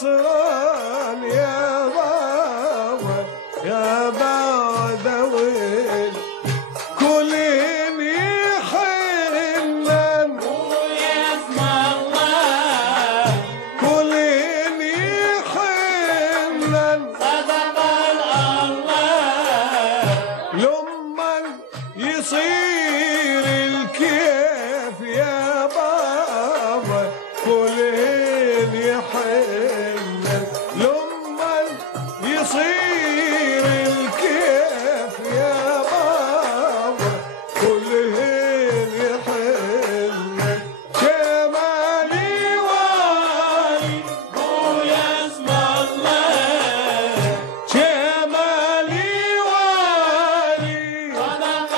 خسران يا بابا يا بعدوين كلين يحنن ويسمع الله كلين يحنن صدق الله لما يصير الكيف يا بابا كلين يحنن لما يصير الكيف يا بابا كلين يحنن جمالي والي ويسمع الله جمالي والي صدق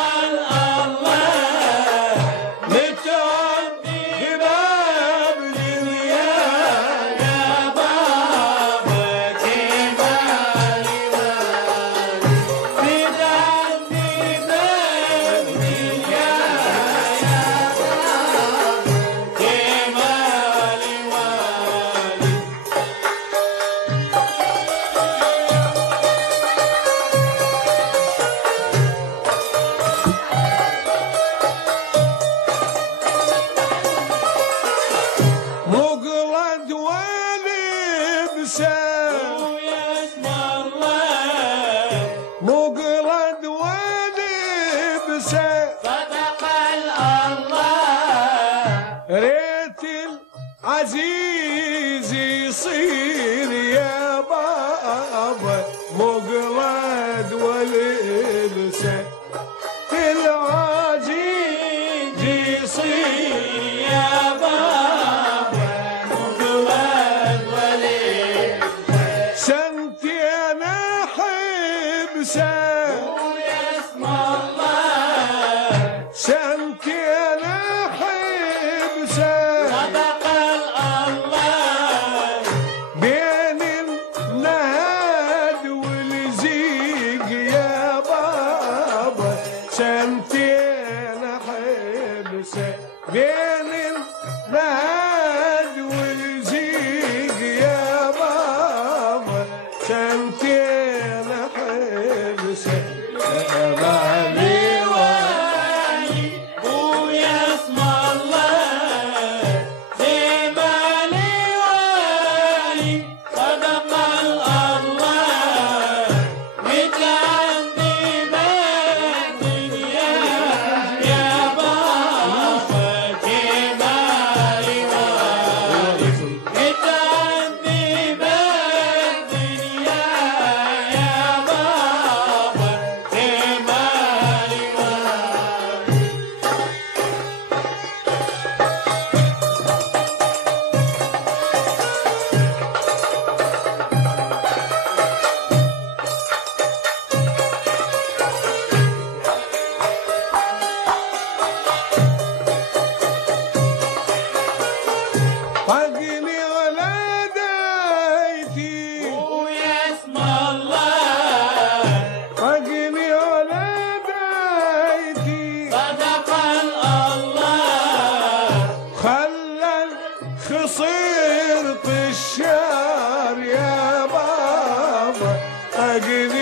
الله متعدي باب دنيا يا بابا جمالي والي بدني بابني يا بابا جمالي والي مقلد ولبسه ويسمع الله مقلد ولبسه صدق الله ريت العزيز يصير يا بابا مقلد ولبسه العزيز يصير يا بابا مقلد ولي سنتين حبسه ويسمع الله سنتين حبسه صدق الله بين النهد والزيق يا بابا سنتين حبسه بين النهد والزيق يا بابا سنتين حبسه جمالي والي ويسمع الله جمالي والي صدق الله متعدي بالدنيا يا بابا جمالي والي متعدي بالدنيا يا بابا جمالي والي طقني ولديتي ويسمع الله طقني ولديتي صدق الله خلى خصيرة الشار يا بابا طقني